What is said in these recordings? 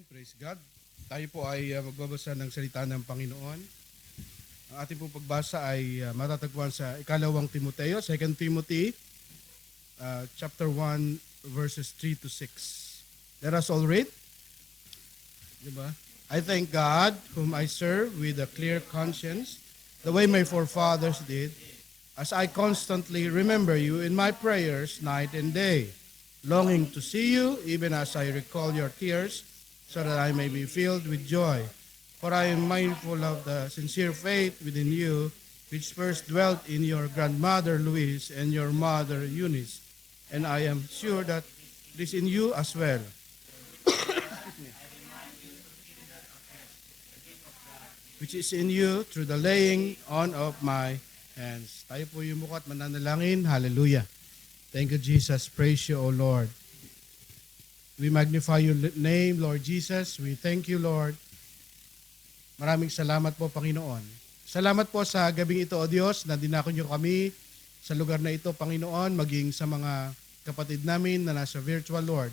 Amen. Praise God. Tayo po ay magbabasa ng salita ng Panginoon. Ang ating pong pagbasa ay matatagpuan sa ikalawang Timoteo, 2 Timothy, chapter 1, verses 3 to 6. Let us all read. Diba? I thank God, whom I serve with a clear conscience, the way my forefathers did, as I constantly remember you in my prayers night and day, longing to see you, even as I recall your tears, so that I may be filled with joy. For I am mindful of the sincere faith within you, which first dwelt in your grandmother Louise and your mother Eunice, and I am sure that it is in you as well. Which is in you through the laying on of my hands. Tayo po yung mukha at mananalangin. Hallelujah. Thank you, Jesus. Praise you, O Lord. We magnify your name, Lord Jesus. We thank you, Lord. Maraming salamat po, Panginoon. Salamat po sa gabing ito, O Diyos, na dinako niyo kami sa lugar na ito, Panginoon, maging sa mga kapatid namin na nasa virtual, Lord.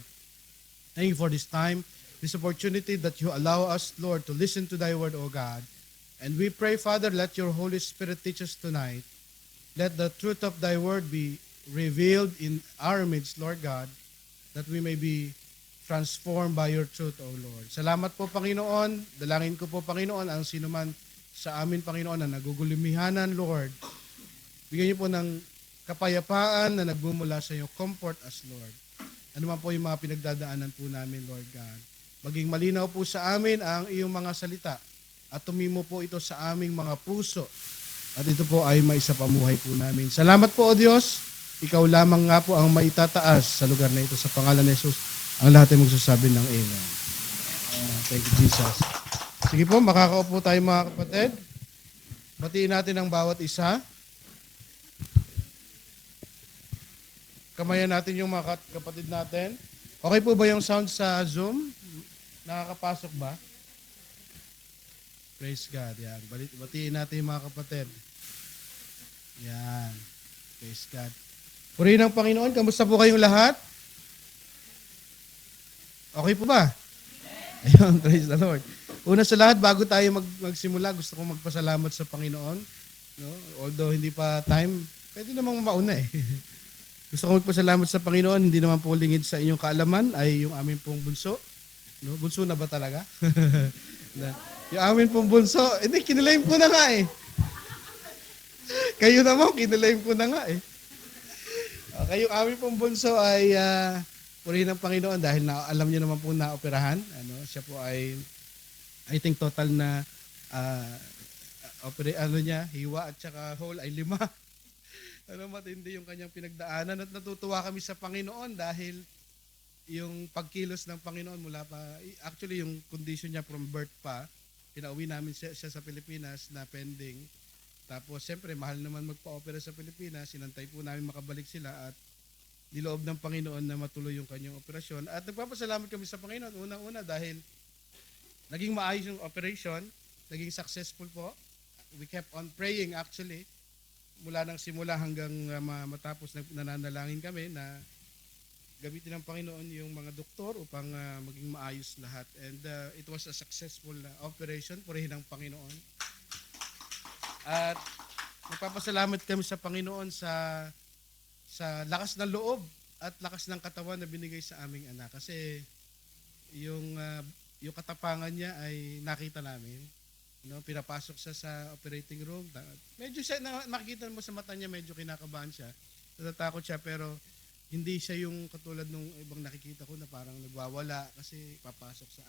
Thank you for this time, this opportunity that you allow us, Lord, to listen to thy word, O God. And we pray, Father, let your Holy Spirit teach us tonight. Let the truth of thy word be revealed in our midst, Lord God, that we may be transformed by your truth, O Lord. Salamat po, Panginoon. Dalangin ko po, Panginoon, ang sinuman sa amin, Panginoon, na nagugulumihanan, Lord. Bigyan niyo po ng kapayapaan na nagmumula sa iyo, comfort us, Lord. Ano man po yung mga pinagdadaanan po namin, Lord God. Maging malinaw po sa amin ang iyong mga salita at tumimo po ito sa aming mga puso. At ito po ay maisapamuhay po namin. Salamat po, O Diyos. Ikaw lamang nga po ang maitataas sa lugar na ito. Sa pangalan ni Jesus, ang lahat ay magsasabi ng Amen. Thank you, Jesus. Sige po, makakaupo tayo mga kapatid. Batiin natin ang bawat isa. Kamayan natin yung mga kapatid natin. Okay po ba yung sound sa Zoom? Nakakapasok ba? Praise God. Yan. Batiin natin yung mga kapatid. Yan. Praise God. Purihin ang Panginoon. Kamusta po kayong lahat? Okay po ba? Ayun, praise the Lord. Una sa lahat, bago tayo magsimula, gusto kong magpasalamat sa Panginoon. No? Although hindi pa time, pwede namang mauna eh. Gusto kong magpasalamat sa Panginoon, hindi naman po lingid sa inyong kaalaman, ay yung aming pong bunso. No? Bunso na ba talaga? Yung aming pong bunso, hindi, kinilaim ko na nga eh. Kayo naman, kinilaim ko na nga eh. Okay, yung aming pong bunso ay purihin ng Panginoon dahil alam niyo naman po na operahan. Siya po ay, I think total na hiwa at saka whole ay 5. Matindi yung kanyang pinagdaanan at natutuwa kami sa Panginoon dahil yung pagkilos ng Panginoon mula pa, actually yung condition niya from birth pa, pinauwi namin siya sa Pilipinas na pending. Tapos siyempre mahal naman magpa-opera sa Pilipinas, sinantay po namin makabalik sila at niloob ng Panginoon na matuloy yung kanyang operasyon. At nagpapasalamat kami sa Panginoon unang-una dahil naging maayos yung operation, naging successful po. We kept on praying actually, mula ng simula hanggang matapos nananalangin kami na gamitin ng Panginoon yung mga doktor upang maging maayos lahat. And it was a successful operation, purihin ng Panginoon. At nagpapasalamat kami sa Panginoon sa lakas ng loob at lakas ng katawan na binigay sa aming anak. Kasi yung katapangan niya ay nakita namin. Pinapasok siya sa operating room. Medyo siya, makikita mo sa mata niya, medyo kinakabahan siya. Natatakot siya, pero hindi siya yung katulad nung ibang nakikita ko na parang nagwawala kasi papasok sa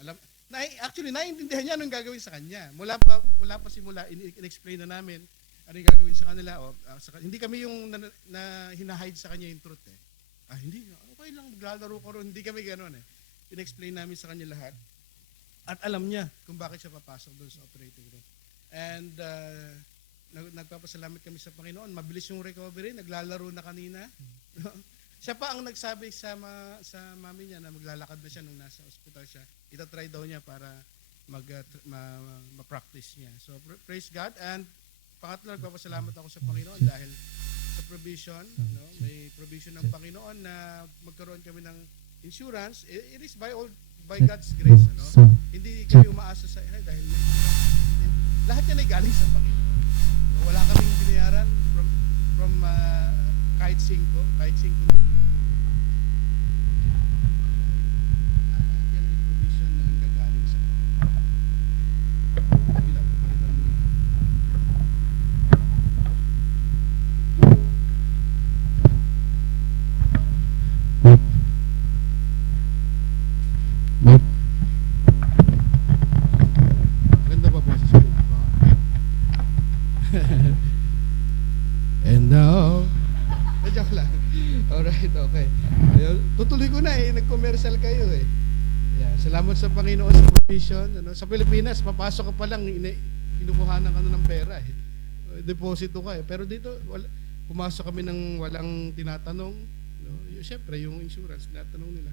actually naiintindihan niya anong gagawin sa kanya. Mula pa simula in-explain na namin ano yung gagawin sa kanila hindi kami yung na hinahide sa kanya yung truth eh. Hindi okay lang, maglalaro ko ron, hindi kami ganoon eh. In-explain namin sa kanya lahat. At alam niya kung bakit siya papasok doon sa operating room. And nagpapasalamat kami sa Panginoon. Mabilis yung recovery, naglalaro na kanina. Siya pa ang nagsabi sa mami niya na maglalakad na siya nung nasa ospital siya. Itatry daw niya para ma-practice niya. So praise God. And pangatlo, nagpapasalamat ako sa Panginoon dahil sa provision. May provision ng Panginoon na magkaroon kami ng insurance. It is by all by God's grace, ano? Hindi kami umaasa sa dahil lahat yan ay galing sa Panginoon. Wala kaming binayaran from kahit singko. Lahat yan ay provision na nanggagaling sa Panginoon. Ganda pa po sa school, di ba? And now, joke lang. Alright, okay. Tutuloy ko na nag-commercial kayo Yeah, salamat sa Panginoon sa provision. Sa Pilipinas, papasok ka pa lang, kinukuhanan ka na ng pera Deposito ka Pero dito, pumasok kami ng walang tinatanong. Siyempre, yung insurance, tinatanong nila.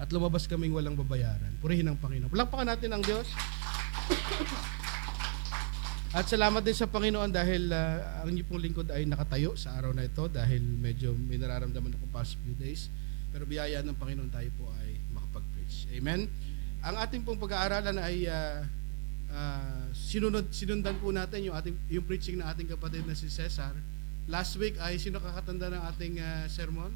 At lumabas kaming walang babayaran. Purihin ang Panginoon. Palakpakan natin ang Diyos. At salamat din sa Panginoon dahil ang inyong pong lingkod ay nakatayo sa araw na ito dahil medyo may nararamdaman ako past few days. Pero biyaya ng Panginoon tayo po ay makapag-preach. Amen? Ang ating pong pag-aaralan ay sinundan po natin yung preaching ng ating kapatid na si Cesar. Last week ay sino kakatanda ng ating sermon?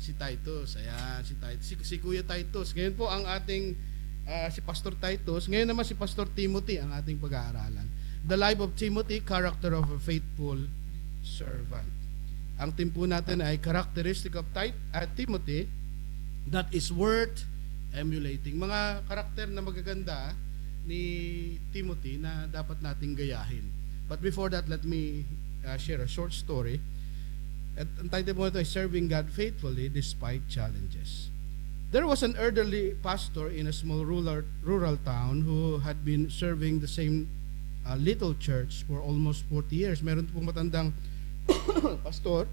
Si Titus. Ayan, si Titus. Si Kuya Titus. Ngayon po ang ating si Pastor Titus. Ngayon naman si Pastor Timothy ang ating pag-aaralan. The life of Timothy, character of a faithful servant. Ang team po natin ay characteristic of Timothy that is worth emulating. Mga karakter na magaganda ni Timothy na dapat nating gayahin. But before that, let me share a short story. At ang title mo ito ay Serving God Faithfully Despite Challenges. There was an elderly pastor in a small rural town who had been serving the same little church for almost 40 years. Meron pong matandang pastor,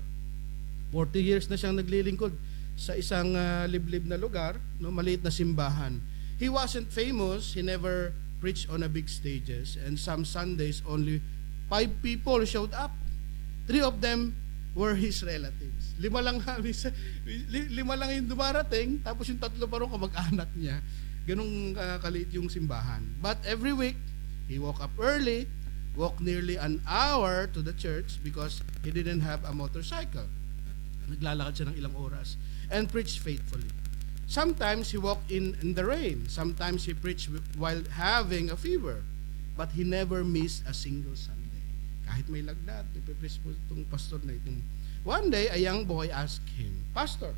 40 years na siyang naglilingkod sa isang liblib na lugar, maliit na simbahan. He wasn't famous, he never preached on a big stages, and some Sundays only 5 people showed up. 3 of them were his relatives. 5 lang yung dumarating, tapos yung 3 pa rin kamag-anak niya. Ganun kaliit yung simbahan. But every week, he woke up early, walked nearly an hour to the church because he didn't have a motorcycle. Naglalakad siya ng ilang oras and preached faithfully. Sometimes he walked in the rain. Sometimes he preached while having a fever. But he never missed a single Sunday. Kahit may lagnat, ipipreach po itong pastor na itong. One day, a young boy asked him, Pastor,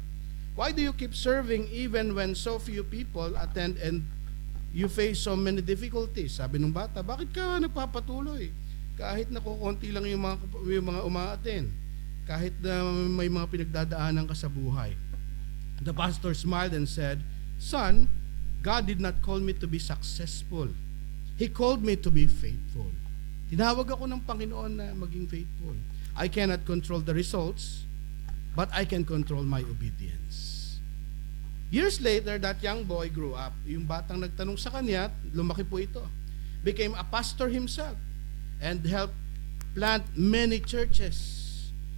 why do you keep serving even when so few people attend and you face so many difficulties? Sabi ng bata, bakit ka nagpapatuloy? Kahit na kukunti lang yung mga uma-attend. Kahit na may mga pinagdadaanan ka sa buhay. The pastor smiled and said, Son, God did not call me to be successful. He called me to be faithful. Tinawag ako ng Panginoon na maging faithful. I cannot control the results, but I can control my obedience. Years later, that young boy grew up. Yung batang nagtanong sa kanya, lumaki po ito. Became a pastor himself and helped plant many churches.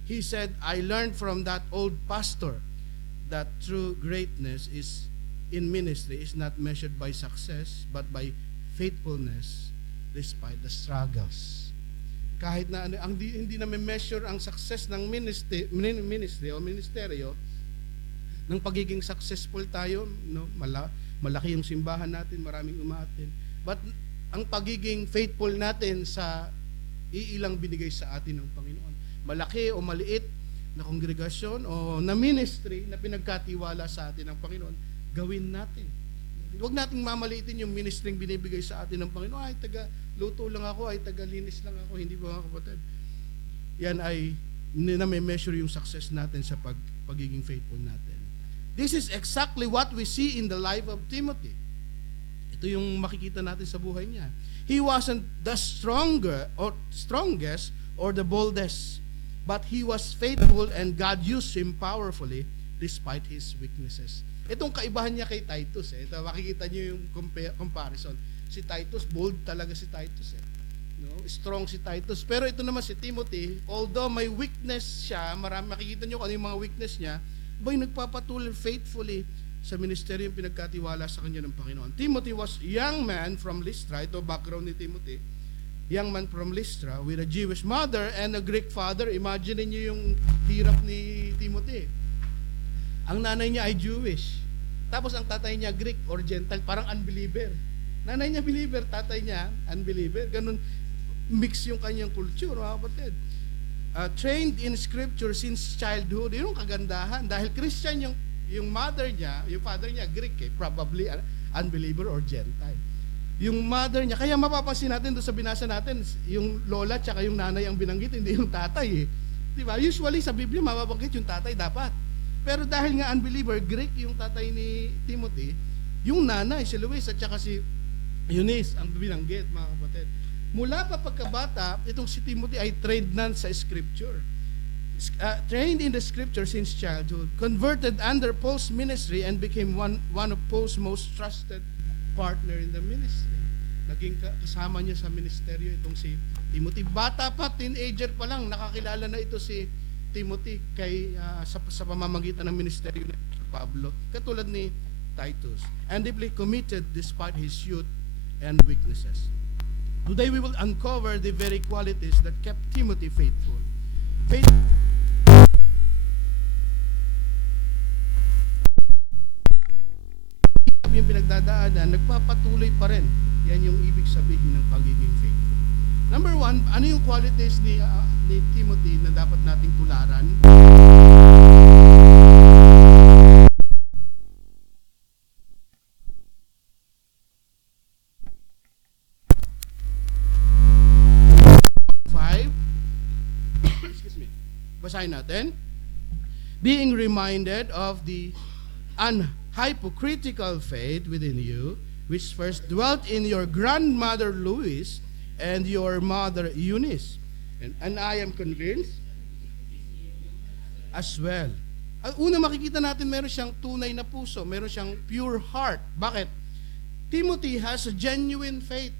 He said, I learned from that old pastor that true greatness is in ministry is not measured by success, but by faithfulness despite the struggles. Kahit na hindi na measure ang success ng ministry o ministeryo, ng pagiging successful tayo, malaki yung simbahan natin, maraming umaattend. But ang pagiging faithful natin sa iilang binigay sa atin ng Panginoon, malaki o maliit na kongregasyon o na ministry na pinagkatiwala sa atin ng Panginoon, gawin natin. Huwag nating mamaliitin yung ministry binibigay sa atin ng Panginoon. Ay, taga-luto lang ako, ay taga-linis lang ako, hindi ba mga kapatid? Yan ay na-measure yung success natin sa pagiging faithful natin. This is exactly what we see in the life of Timothy. Ito yung makikita natin sa buhay niya. He wasn't the strongest or the boldest, but he was faithful and God used him powerfully despite his weaknesses. Itong kaibahan niya kay Titus. Ito, makikita niyo yung comparison. Si Titus, bold talaga si Titus. No? Strong si Titus. Pero ito naman si Timothy, although may weakness siya, marami makikita niyo kung ano yung mga weakness niya, nagpapatuloy faithfully sa ministeryo yung pinagkatiwala sa kanya ng Panginoon. Timothy was young man from Lystra. Ito background ni Timothy. Young man from Lystra with a Jewish mother and a Greek father. Imagine niyo yung hirap ni Timothy. Ang nanay niya ay Jewish. Tapos ang tatay niya Greek or Gentile, parang unbeliever. Nanay niya believer, tatay niya unbeliever. Ganun mix yung kanyang culture, mga kapatid. Trained in scripture since childhood. Yun yung kagandahan. Dahil Christian yung mother niya, yung father niya Greek, probably unbeliever or Gentile. Yung mother niya, kaya mapapansin natin doon sa binasa natin, yung lola tsaka yung nanay ang binanggit, hindi yung tatay. Diba? Usually sa Biblia, mapabanggit yung tatay dapat. Pero dahil nga unbeliever, Greek yung tatay ni Timothy, yung nanay, si Luis at saka si Eunice ang binanggit, mga kapatid. Mula pa pagkabata, itong si Timothy ay trained na sa scripture. Trained in the scripture since childhood, converted under Paul's ministry and became one of Paul's most trusted partner in the ministry. Naging kasama niya sa ministeryo itong si Timothy. Bata pa, teenager pa lang, nakakilala na ito si Timothy sa pamamagitan ng ministeryo ni Pablo, katulad ni Titus, and deeply committed despite his youth and weaknesses. Today we will uncover the very qualities that kept Timothy faithful. Yung pinagdadaanan, nagpapatuloy pa rin. Yan yung ibig sabihin ng pagiging faithful. Number one, ano yung qualities ni Timothy na dapat nating tularan? Basahin natin. Being reminded of the unhypocritical faith within you, which first dwelt in your grandmother Lois and your mother Eunice. And I am convinced as well. Ang una makikita natin, meron siyang tunay na puso, meron siyang pure heart. Bakit? Timothy has a genuine faith.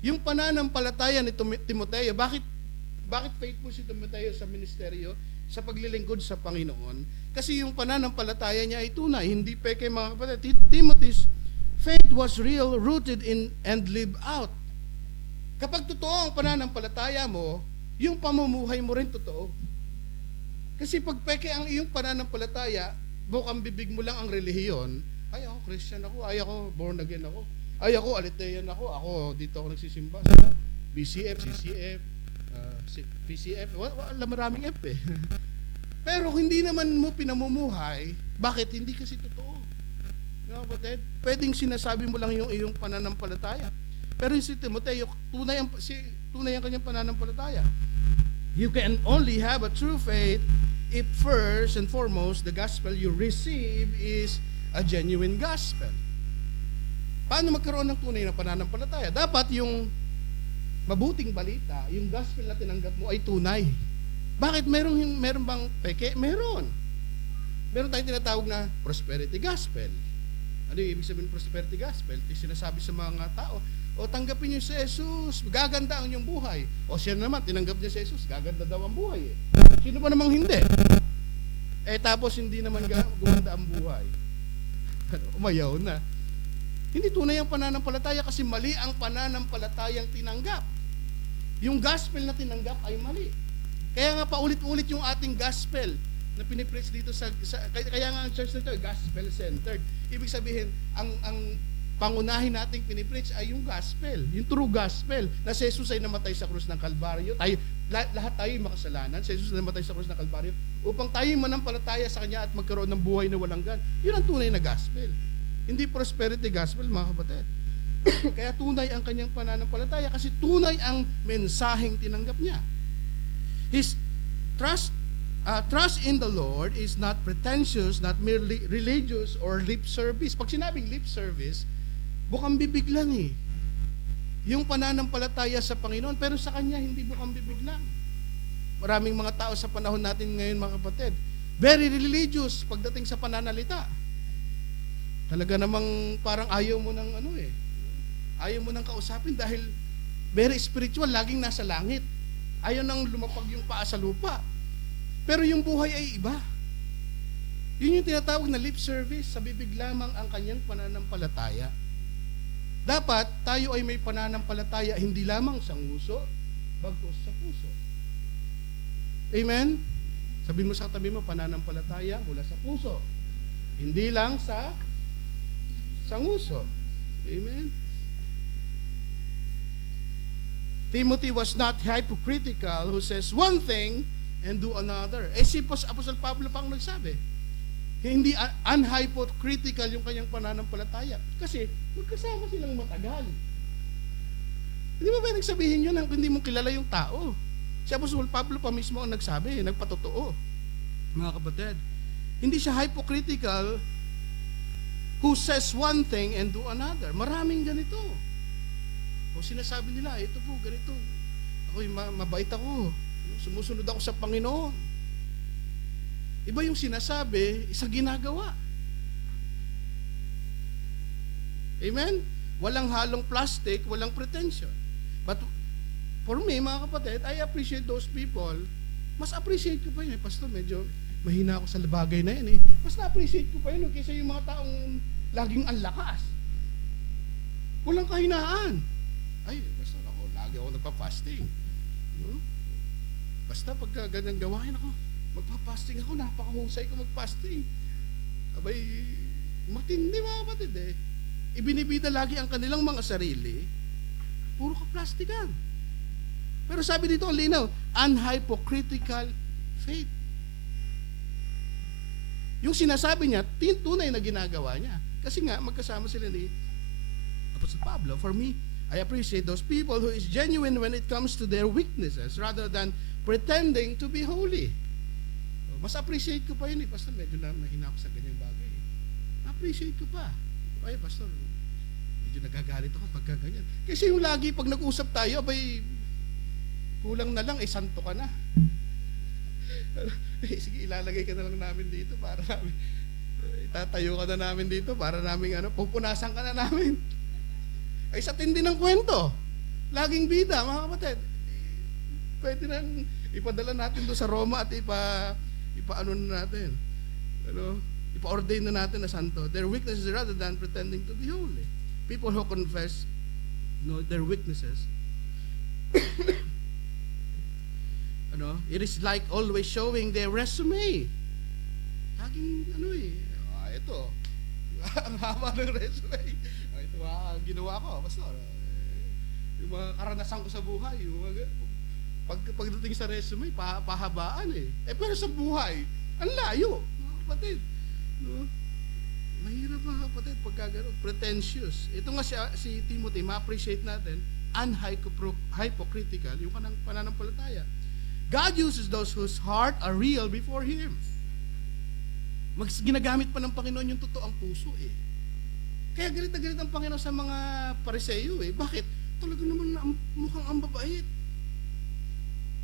Yung pananampalataya ni Timoteo, bakit faithful si Timoteo sa ministeryo, sa paglilingkod sa Panginoon? Kasi yung pananampalataya niya ay tunay, hindi peke, mga kapatid. Timothy's faith was real, rooted in and lived out. Kapag totoo ang pananampalataya mo, yung pamumuhay mo rin totoo. Kasi pag peke ang iyong pananampalataya, bukang bibig mo lang ang relihiyon, ay ako Christian ako, ay ako born again ako, ay ako Alitean ako dito ako nagsisimba sa BCF, CCF, PCF, wala maraming F eh. Pero hindi naman mo pinamumuhay, bakit? Hindi kasi totoo. Kapatid, pwedeng sinasabi mo lang yung iyong pananampalataya. Pero si Timoteo, tunay ang kanyang pananampalataya. You can only have a true faith if first and foremost the gospel you receive is a genuine gospel. Paano magkaroon ng tunay na pananampalataya? Dapat yung mabuting balita, yung gospel na tinanggap mo ay tunay. Bakit? Meron bang peke? Meron tayong tinatawag na prosperity gospel. Ano yung ibig sabihin ng prosperity gospel? Sinasabi sa mga tao, o tanggapin niyo si Jesus, gaganda ang inyong buhay. O siya naman, tinanggap niya si Jesus, gaganda daw ang buhay eh. Sino ba namang hindi? Tapos hindi naman gumanda ang buhay. Umayaw na. Hindi tunay ang pananampalataya kasi mali ang pananampalatayang tinanggap. Yung gospel na tinanggap ay mali. Kaya nga paulit-ulit yung ating gospel na pinipreach dito kaya nga ang church na ito ay gospel-centered. Ibig sabihin, ang pangunahin nating pinipreach ay yung gospel, yung true gospel, na si Jesus ay namatay sa krus ng Kalbaryo. Lahat tayo ay makasalanan. Si Jesus ay namatay sa krus ng Kalbaryo upang tayo manampalataya sa Kanya at magkaroon ng buhay na walang hanggan. Yun ang tunay na gospel. Hindi prosperity gospel, mga kapatid. Kaya tunay ang kanyang pananampalataya kasi tunay ang mensaheng tinanggap niya. His trust in the Lord is not pretentious, not merely religious or lip service. Pag sinabing lip service, bukang bibig lang eh. Yung pananampalataya sa Panginoon, pero sa Kanya hindi bukang bibig lang. Maraming mga tao sa panahon natin ngayon, mga kapatid, very religious pagdating sa pananalita. Talaga namang parang ayaw mo ng ayaw mo nang kausapin dahil very spiritual, laging nasa langit. Ayaw nang lumapag yung paa sa lupa. Pero yung buhay ay iba. Yun yung tinatawag na lip service, sa bibig lamang ang kanyang pananampalataya. Dapat tayo ay may pananampalataya hindi lamang sa nguso, bagkus sa puso. Amen? Sabi mo sa katabi mo, pananampalataya mula sa puso. Hindi lang sa nguso. Amen? Timothy was not hypocritical who says one thing and do another. Si Apostol Pablo pang nagsabi. Hindi unhypocritical yung kanyang pananampalataya. Kasi magkasama silang matagal. Hindi mo ba nagsabihin yun nang hindi mo kilala yung tao? Si Apostol Pablo pa mismo ang nagsabi, nagpatotoo. Mga kapatid, hindi siya hypocritical who says one thing and do another. Maraming ganito. O sinasabi nila, ito po, ganito. Ako'y mabait ako. Sumusunod ako sa Panginoon. Iba yung sinasabi, isa ginagawa. Amen? Walang halong plastic, walang pretension. But for me, mga kapatid, I appreciate those people. Mas appreciate ko pa yun. Pastor, medyo mahina ako sa bagay na yun. Mas na-appreciate ko pa yun kaysa yung mga taong laging ang lakas. Walang kahinaan. Ay, basta ako, lagi ako nagpa-fasting. No? Basta pagka ganyan gawain ako, magpa-fasting ako, napakahusay ko mag-fasting. Abay, matindi mga kapatid eh. Ibinibida lagi ang kanilang mga sarili, puro ka-plastikan. Pero sabi dito, ang linaw, unhypocritical faith. Yung sinasabi niya, tunay na ginagawa niya. Kasi nga, magkasama sila ni Apostol Pablo. For me, I appreciate those people who is genuine when it comes to their weaknesses rather than pretending to be holy. Mas appreciate ko pa yun Pastor, medyo mahina ako sa ganyang bagay. Appreciate ko pa. Ay, Pastor, medyo nagagalit ako pagka ganyan. Kasi yung lagi pag nag-usap tayo, abay, kulang na lang, santo ka na. Sige, ilalagay ka na lang namin dito para namin, itatayo ka na namin dito para namin, pupunasan ka na namin. Ay, sa tindi ng kwento. Laging bida, mga kapatid. Pwede nang ipadala natin doon sa Roma at ipaano na natin. Ipa-ordain na natin na santo. Their weaknesses rather than pretending to be holy. People who confess their weaknesses. It is like always showing their resume. Laging, ito. Ang haba ng resume. Ito ang ginawa ko. Basta, yung mga karanasan ko sa buhay, yung pagdating sa resume, pahabaan eh. Pero sa buhay, ang layo. Mga kapatid. No? Mahirap mga kapatid pagka gano'n. Pretentious. Ito nga si Timothy, ma-appreciate natin, unhypocritical, yung kanang pananampalataya. God uses those whose heart are real before Him. Ginagamit pa ng Panginoon yung totoong puso eh. Kaya galit na galit ang Panginoon sa mga Pariseo eh. Bakit? Talaga naman mukhang ang babait.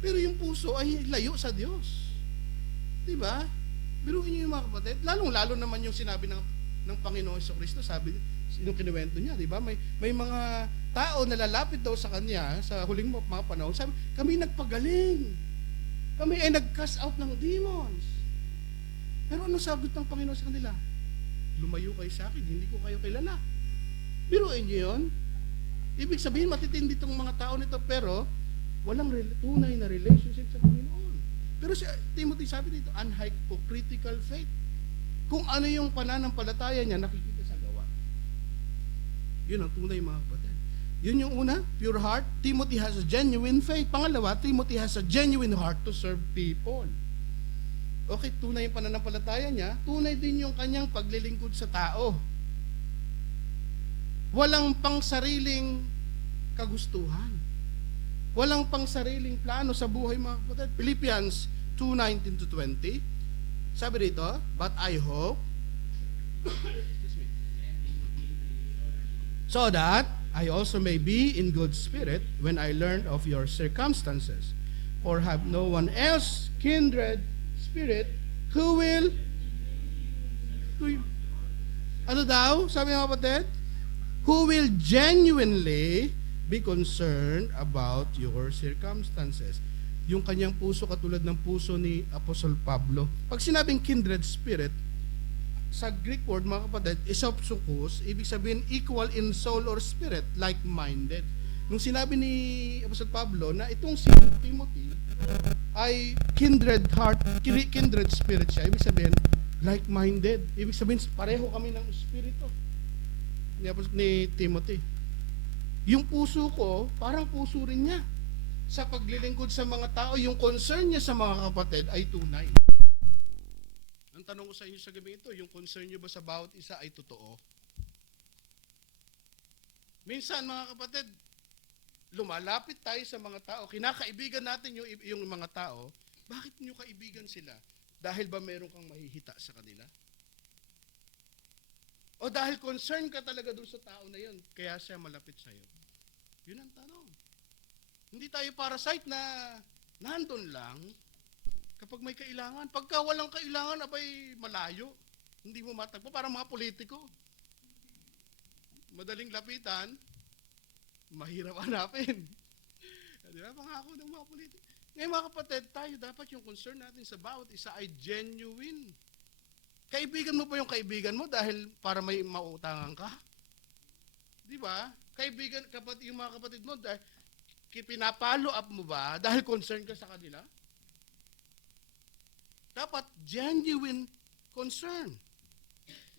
Pero yung puso ay layo sa Diyos. Diba? Biruin niyo yung mga kapatid. Lalong-lalo naman yung sinabi ng Panginoon sa Kristo, sabi, yung kinuwento niya, diba? May mga tao na lalapit daw sa Kanya sa huling mga panahon, sabi, kami nagpagaling. Kami ay nag-cast out ng demons. Pero ano sagot ng Panginoon sa kanila? Lumayo kayo sa akin, hindi ko kayo kilala. Biruin niyo yun. Ibig sabihin, matitindi itong mga tao nito, pero walang tunay na relationship sa Panginoon. Pero si Timothy sabi dito, unhypocritical faith. Kung ano yung pananampalataya niya, nakikita sa gawa. Yun ang tunay mga kapatid. Yun yung una, pure heart. Timothy has a genuine faith. Pangalawa, Timothy has a genuine heart to serve people. Okay, tunay yung pananampalataya niya, tunay din yung kanyang paglilingkod sa tao. Walang pang sariling kagustuhan. Walang pang sariling plano sa buhay mga kapatid. Philippians 2:19-20. Sabi dito, but I hope so that I also may be in good spirit when I learn of your circumstances, or have no one else kindred spirit who will ano daw? Sabi ng kapatid? Who will genuinely be concerned about your circumstances. Yung kanyang puso katulad ng puso ni Apostol Pablo. Pag sinabing kindred spirit, sa Greek word, mga kapatid, isopsukos, ibig sabihin equal in soul or spirit, like-minded. Nung sinabi ni Apostol Pablo na itong si Timothy ay kindred heart, kindred spirit siya, ibig sabihin like-minded. Ibig sabihin pareho kami ng espiritu ni Timothy. Yung puso ko, parang puso rin niya. Sa paglilingkod sa mga tao, yung concern niya sa mga kapatid ay tunay. Ang tanong ko sa inyo sa gabi ito, yung concern niyo ba sa bawat isa ay totoo? Minsan mga kapatid, lumalapit tayo sa mga tao, kinakaibigan natin yung mga tao, bakit niyo kaibigan sila? Dahil ba meron kang mahihita sa kanila? O dahil concern ka talaga doon sa tao na yun, kaya siya malapit sa'yo? Yun ang tanong. Hindi tayo parasite na nandun lang kapag may kailangan. Pagka walang kailangan, abay malayo. Hindi mo matagpo, parang mga politiko. Madaling lapitan, mahirap hanapin. Di ba? Pangako ng mga politiko. Ngayon mga kapatid, tayo dapat yung concern natin sa bawat isa ay genuine. Kaibigan mo pa yung kaibigan mo dahil para may mautangan ka? Di ba? Kaibigan, yung mga kapatid mo, dahil pinapalo up mo ba dahil concern ka sa kanila? Dapat genuine concern.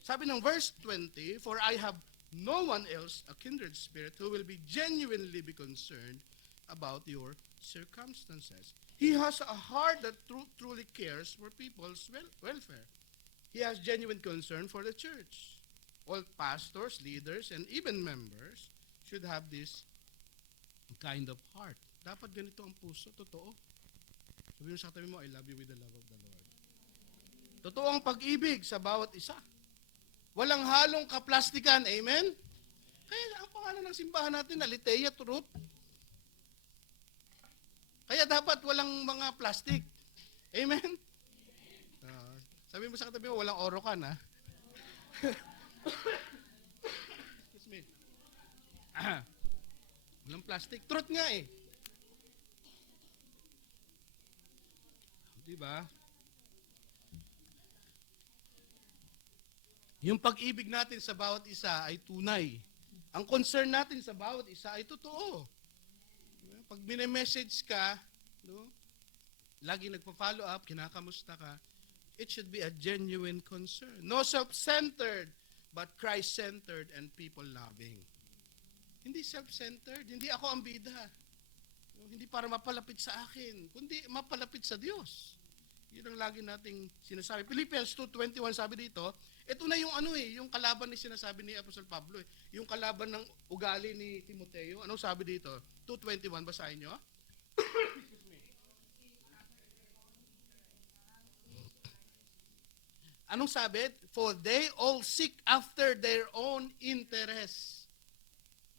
Sabi ng verse 20, "For I have no one else, a kindred spirit, who will be genuinely be concerned about your circumstances." He has a heart that truly cares for people's welfare. He has genuine concern for the church. All pastors, leaders, and even members should have this kind of heart. Dapat ganito ang puso, totoo. Sabi mo sa katabi mo, I love you with the love of the Lord. Totoo ang pag-ibig sa bawat isa. Walang halong kaplastikan, amen? Kaya ang pangalan ng simbahan natin, Aletheia Truth. Kaya dapat walang mga plastic. Amen? Sabi mo sa katabi mo, walang orokan, ha? Excuse me. Walang plastic. Truth nga eh. Diba? Yung pag-ibig natin sa bawat isa ay tunay. Ang concern natin sa bawat isa ay totoo. Pag message ka, no, lagi nagpa-follow up, kinakamusta ka, it should be a genuine concern. No self-centered, but Christ-centered and people-loving. Hindi self-centered, hindi ako ang bida. No, hindi para mapalapit sa akin, kundi mapalapit sa Diyos. Yun ang lagi nating sinasabi. Philippians 2:21 sabi dito, ito na yung yung kalaban ni sinasabi ni Apostol Pablo yung kalaban ng ugali ni Timoteo. Anong sabi dito? 2:21, basahin nyo. Anong sabi? For they all seek after their own interest.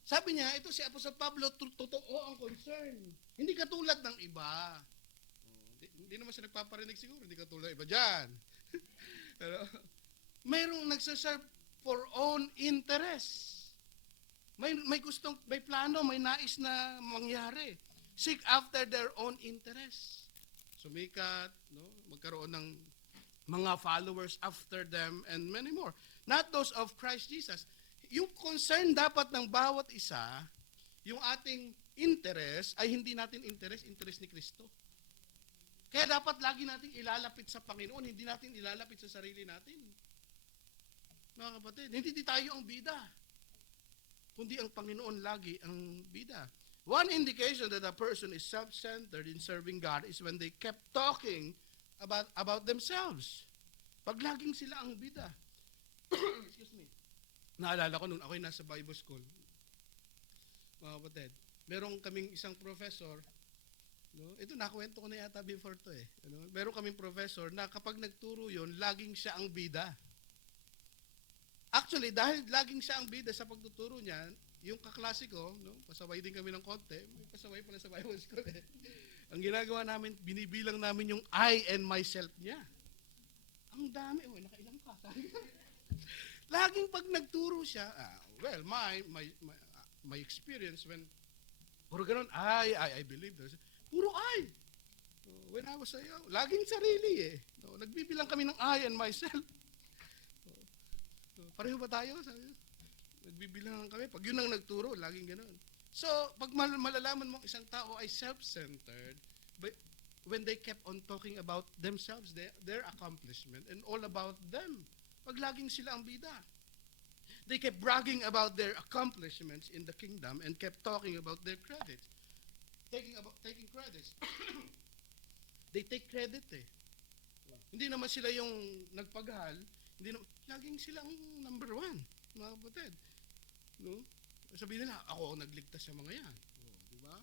Sabi niya, ito si Apostol Pablo, totoo ang concern. Hindi katulad ng iba. Hindi naman siya nagpaparinig siguro, hindi katulad ng iba dyan. Pero, mayroong nagsaserve for own interest. May gustong, may plano, may nais na mangyari. Seek after their own interest. Sumikat, no? Magkaroon ng mga followers after them and many more. Not those of Christ Jesus. Yung concern dapat ng bawat isa, yung ating interest ay hindi natin interest ni Kristo. Kaya dapat lagi natin ilalapit sa Panginoon, hindi natin ilalapit sa sarili natin. Mga kapatid, hindi tayo ang bida, kundi ang Panginoon lagi ang bida. One indication that a person is self-centered in serving God is when they kept talking about themselves. Pag laging sila ang bida. Excuse me. Naalala ko nung ako'y nasa Bible school. Mga kapatid, merong kaming isang professor, no? Ito nakwento ko na yata before to eh. Ano? Meron kaming professor na kapag nagturo yon, laging siya ang bida. Actually, dahil laging siya ang bida sa pagtuturo niya, yung kaklase ko, no? Pasaway din kami ng konti, may pasaway pala sa Bible school eh. Ang ginagawa namin, binibilang namin yung I and myself niya. Ang dami, nakailang ka. Laging pag nagturo siya, well, my experience when, puro ganun, I believe this. Puro I. When I was young, laging sarili eh. No, nagbibilang kami ng I and myself. Pareho ba tayo? Sabi niya. Nagbibilangan kami. Pag yun ang nagturo, laging ganoon. So, pag malalaman mo isang tao ay self-centered, when they kept on talking about themselves, their accomplishment, and all about them, pag laging sila ang bida. They kept bragging about their accomplishments in the kingdom and kept talking about their credits. Taking credits. They take credit eh. Hindi naman sila yung nagpaghal, hindi naman, laging silang number one, mga kapatid. No? Sabihin nila, ako ang nagligtas sa mga yan. Di ba?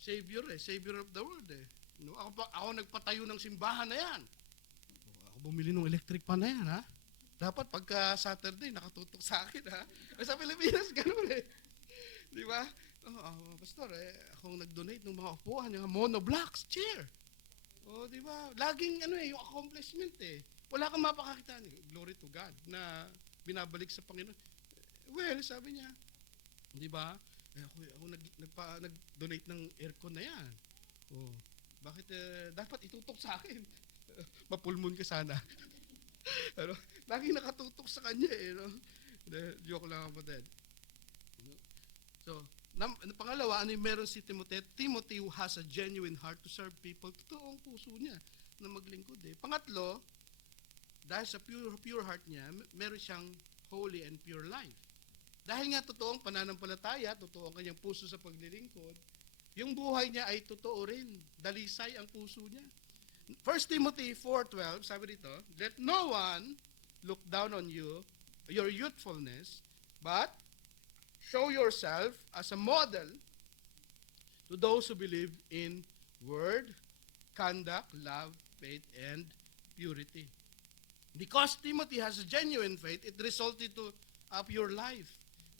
Savior of the world eh. No? Ako nagpatayo ng simbahan na yan. Ako bumili ng electric pan na yan, ha? Dapat pagka Saturday, nakatutok sa akin, ha? Sa Pilipinas, gano'n eh. Di ba? Pastor, akong nag-donate ng mga upuan, yung monoblocks, chair. Di ba? Laging, yung accomplishment eh. Wala kang mapakakita. Glory to God na binabalik sa Panginoon. Well, sabi niya, di ba? Ako nag-donate ng aircon na yan. Bakit dapat itutok sa akin? Mapulmon ka sana. Laging nakatutok sa kanya eh. No? Joke lang kapatid. So, pangalawa, ano yung meron si Timothy? Timothy who has a genuine heart to serve people. Totoo ang puso niya na maglingkod eh. Pangatlo, dahil sa pure heart niya, meron siyang holy and pure life. Dahil nga totoo ang pananampalataya, totoo ang kanyang puso sa paglilingkod, yung buhay niya ay totoo rin. Dalisay ang puso niya. 1 Timothy 4:12, sabi dito, let no one look down on you, your youthfulness, but show yourself as a model to those who believe in word, conduct, love, faith, and purity. Because Timothy has a genuine faith, it resulted to a pure life.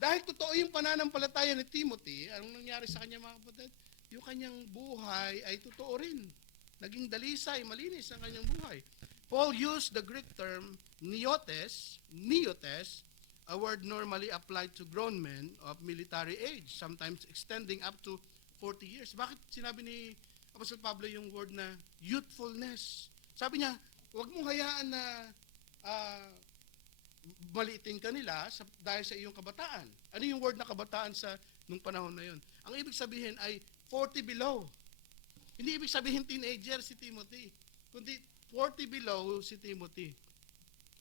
Dahil totoo yung pananampalataya ni Timothy, anong nangyari sa kanya mga kapatid? Yung kanyang buhay ay totoo rin. Naging dalisay, malinis ang kanyang buhay. Paul used the Greek term neotes, a word normally applied to grown men of military age, sometimes extending up to 40 years. Bakit sinabi ni Apostle Pablo yung word na youthfulness? Sabi niya, huwag mong hayaan na maliitin ka nila dahil sa iyong kabataan. Ano yung word na kabataan sa nung panahon na yun? Ang ibig sabihin ay 40 below. Hindi ibig sabihin teenager si Timothy, kundi 40 below si Timothy.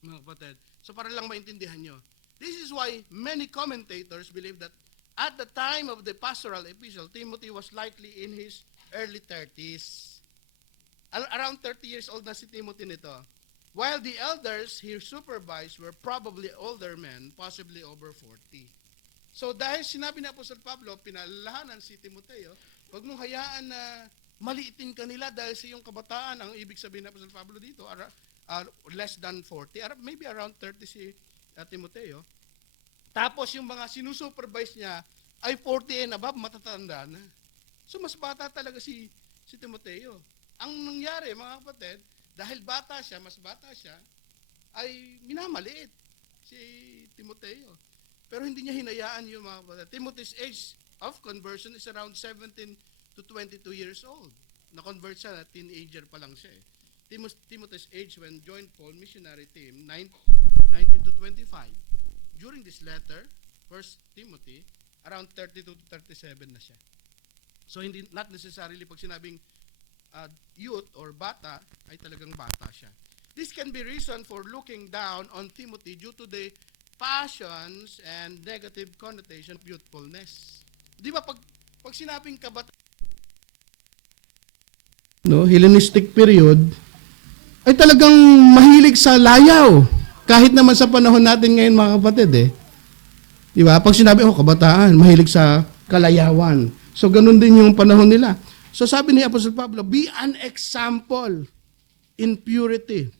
Mga kapatid. So para lang maintindihan nyo. This is why many commentators believe that at the time of the pastoral epistle, Timothy was likely in his early 30s. Around 30 years old na si Timothy nito. While the elders he supervised were probably older men, possibly over 40. So dahil sinabi ni Apostle Pablo, pinalalahanan si Timoteo, huwag mong hayaan na maliitin ka nila dahil sa iyong kabataan. Ang ibig sabihin ni Apostle Pablo dito, less than 40, maybe around 30 si Timoteo. Tapos yung mga sinusupervise niya ay 40 and above, matatanda na. So mas bata talaga si Timoteo. Ang nangyari mga kapatid, dahil mas bata siya, ay minamaliit si Timoteo. Pero hindi niya hinayaan yung mga kapatid. Timothy's age of conversion is around 17 to 22 years old. Na-convert siya, teenager pa lang siya eh. Timothy's age when joined Paul missionary team, 19 to 25. During this letter, 1 Timothy, around 32 to 37 na siya. So hindi not necessarily pag sinabing youth or bata, ay talagang bata siya. This can be reason for looking down on Timothy due to the passions and negative connotation of youthfulness. Di ba pag sinabing kabata, Hellenistic period, ay talagang mahilig sa layaw. Kahit naman sa panahon natin ngayon mga kapatid eh. Di ba? Pag sinabi, kabataan, mahilig sa kalayawan. So ganun din yung panahon nila. So sabi ni Apostle Pablo, be an example in purity.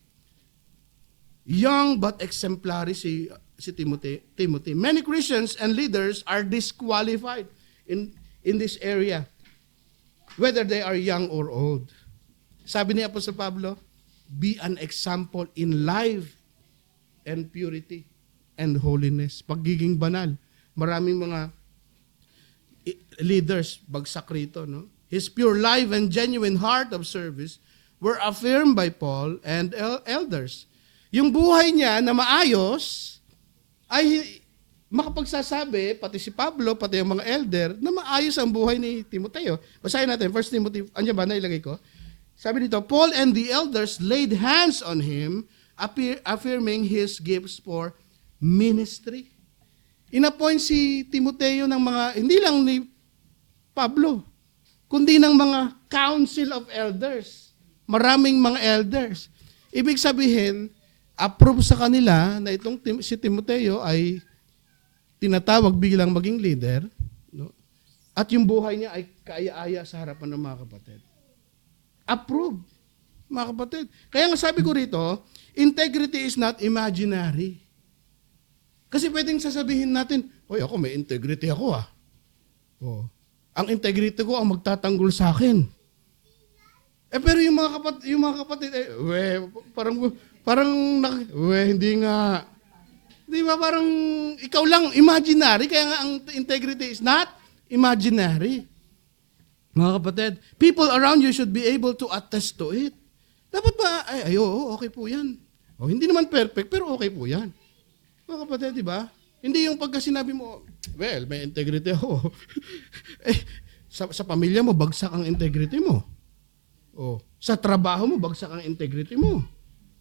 Young but exemplary si Timothy. Many Christians and leaders are disqualified in this area, whether they are young or old. Sabi ni Apostle Pablo, be an example in life and purity and holiness. Pagiging banal. Maraming mga leaders bagsak rito, no? His pure life and genuine heart of service were affirmed by Paul and elders. Yung buhay niya na maayos ay makapagsasabi, pati si Pablo, pati yung mga elder, na maayos ang buhay ni Timoteo. Basahin natin, 1 Timothy, andyan ba, nailagay ko? Sabi dito, Paul and the elders laid hands on him, affirming his gifts for ministry. Inappoint si Timoteo ng mga, hindi lang ni Pablo, kundi ng mga council of elders. Maraming mga elders. Ibig sabihin, approve sa kanila na itong si Timoteo ay tinatawag bilang maging leader, no? At yung buhay niya ay kaaya-aya sa harapan ng mga kapatid. Approve, mga kapatid. Kaya nga sabi ko rito, integrity is not imaginary. Kasi pwedeng sasabihin natin, oy, ako may integrity ako ah. Oh. Ang integrity ko ang magtatanggol sa akin. Pero yung mga kapatid, hindi nga. Di ba parang ikaw lang imaginary, kaya nga ang integrity is not imaginary. Mga kapatid, people around you should be able to attest to it. Dapat ba, okay po yan. Hindi naman perfect, pero okay po yan. Mga kapatid, di ba? Hindi yung pagka sinabi mo, well, may integrity ako. Sa pamilya mo, bagsak ang integrity mo. Sa trabaho mo, bagsak ang integrity mo.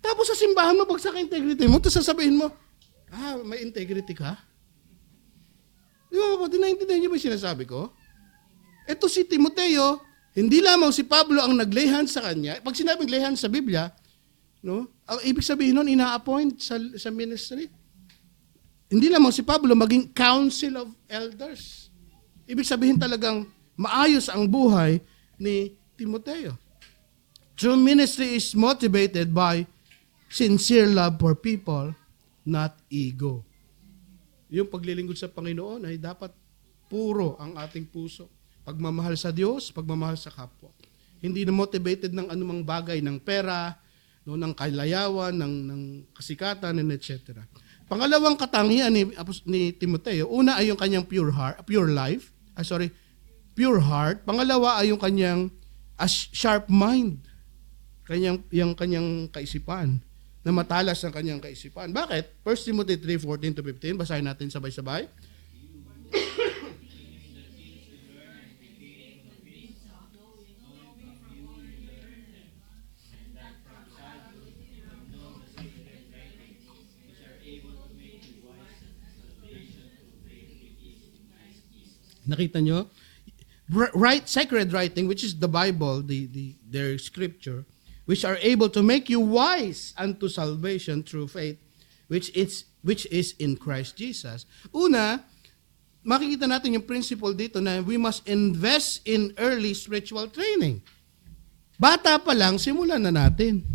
Tapos sa simbahan mo, bagsak ang integrity mo. Tapos sasabihin mo, may integrity ka? Di ba kapatid, naintindihan niyo ba yung sinasabi ko? Ito si Timoteo, hindi lamang si Pablo ang nag-lay hands sa kanya. Pag sinabing lay hands sa Biblia, no? Ang ibig sabihin nun, ina-appoint sa ministry. Hindi lamang si Pablo, maging council of elders. Ibig sabihin talagang maayos ang buhay ni Timoteo. True ministry is motivated by sincere love for people, not ego. Yung paglilingkod sa Panginoon ay dapat puro ang ating puso. Pagmamahal sa Diyos, pagmamahal sa kapwa. Hindi na motivated ng anumang bagay, ng pera, no, ng kalayawan, ng kasikatan, and etc. Pangalawang katangian ni Timoteo, una ay yung kanyang pure heart. Pangalawa ay yung kanyang sharp mind. Yung kanyang kaisipan, na matalas ang kanyang kaisipan. Bakit? 1 Timothy 3:14-15, basahin natin sabay-sabay. Nakita nyo? Sacred writing, which is the Bible, their scripture, which are able to make you wise unto salvation through faith, which is in Christ Jesus. Una, makikita natin yung principle dito na we must invest in early spiritual training. Bata pa lang, simulan na natin.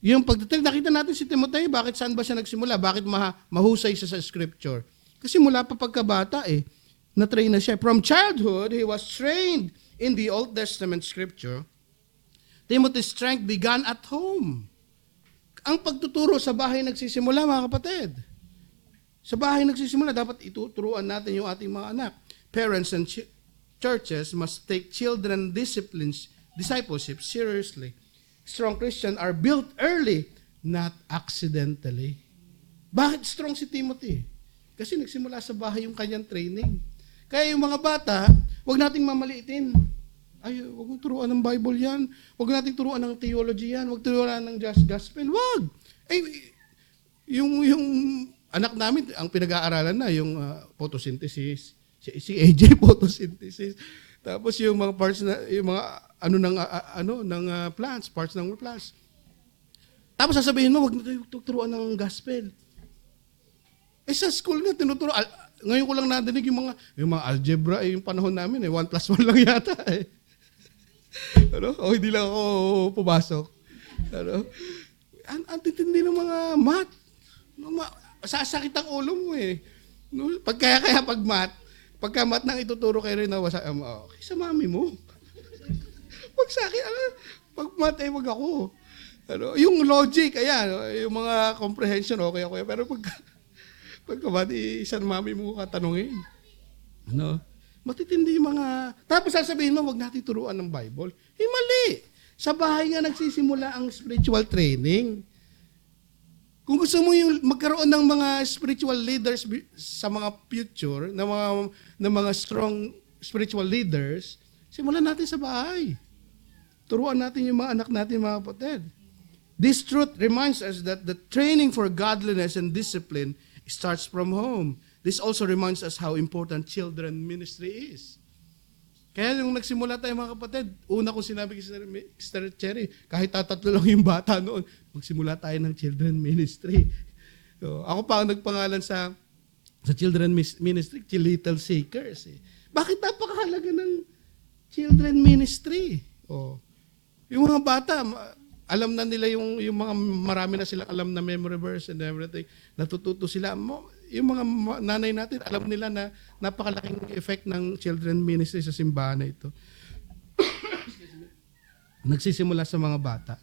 Yung pagdating, nakita natin si Timoteo, saan ba siya nagsimula? Bakit mahusay siya sa scripture? Kasi mula pa pagkabata na-train na siya. From childhood, he was trained in the Old Testament scripture. Timothy's strength began at home. Ang pagtuturo sa bahay nagsisimula, mga kapatid. Sa bahay nagsisimula, dapat ituturuan natin yung ating mga anak. Parents and churches must take children discipleship seriously. Strong Christians are built early, not accidentally. Bakit strong si Timothy? Kasi nagsimula sa bahay yung kanyang training. Kaya yung mga bata, huwag nating mamaliitin. Huwag mong turuan ng Bible yan. Huwag nating turuan ng theology yan. Huwag turuan ng just gospel. Huwag! Yung anak namin, ang pinag-aaralan na, yung photosynthesis. Si AJ, photosynthesis. Tapos yung mga parts na, yung mga ng plants, parts ng plants. Tapos sasabihin mo, huwag natin turuan ng gospel. Sa school na, tinuturo. Ngayon ko lang nadinig yung mga algebra, yung panahon namin, 1 plus 1 lang yata hindi lang ako pumasok. Ang titindi ng mga math. Sasakit ang ulo mo Pagka math nang ituturo kayo rin okay, sa mami mo. Wag sa akin, pag math wag ako. Yung logic, yung mga comprehension, okay. Pero pagka math, isang mami mo katanungin. Matitindi yung mga... Tapos sasabihin mo, wag natin turuan ng Bible. Mali. Sa bahay nga nagsisimula ang spiritual training. Kung gusto mo yung magkaroon ng mga spiritual leaders sa mga future, na mga strong spiritual leaders, simulan natin sa bahay. Turuan natin yung mga anak natin, mga kapatid. This truth reminds us that the training for godliness and discipline starts from home. This also reminds us how important children ministry is. Kaya nung nagsimula tayo, mga kapatid, una kong sinabi kay Sister Cherry, kahit tatatlo lang yung bata noon, magsimula tayo ng children ministry. So, ako pa ang nagpangalan sa children ministry, Little Seekers. Bakit napakahalaga ng children ministry? Yung mga bata, alam na nila yung mga marami na silang alam na memory verse and everything. Natututo sila. Yung mga nanay natin, alam nila na napakalaking effect ng children ministry sa simbahan na ito. Nagsisimula sa mga bata.